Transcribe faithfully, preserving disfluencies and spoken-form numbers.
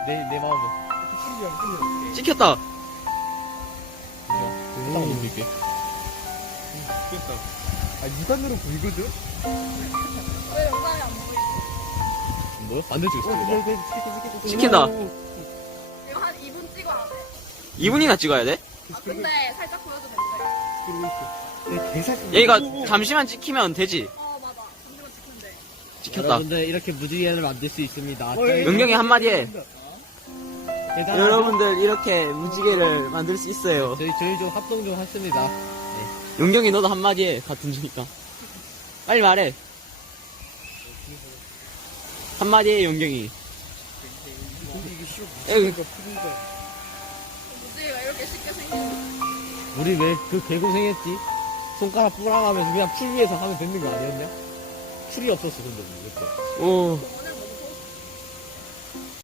내, 내 마음은. 찍혔다. 딱 올릴게. 찍혔다. 아, 육안으로 보이거든? 왜 영상이 안 보이지? 뭐야? 안 되지, 찍힌다. 찍힌다. 이거 한 이 분 찍어야 돼. 이 분이나 찍어야 돼? 아, 근데 살짝 보여도 된대. 얘가 잠시만 찍히면 되지. 어, 맞아. 잠시만 찍히면 돼. 찍혔다. 여러분들, 이렇게 무지개를 만들 수 있습니다. 용경이 한마디 해. 대단하죠? 여러분들 이렇게 무지개를 만들 수 있어요. 저희, 저희 좀 합동 좀 했습니다. 용경이 너도 한마디 해. 같은 주니까. 빨리 말해. 한마디 해, 용경이. 에이, 무지개가 이렇게 쉽게 생기는 우리 왜 그 개고생했지? 손가락 뿌랑하면서 그냥 풀 위에서 하면 되는 거 아니었냐? 풀이 없었어, 근데 우리 그때. 오.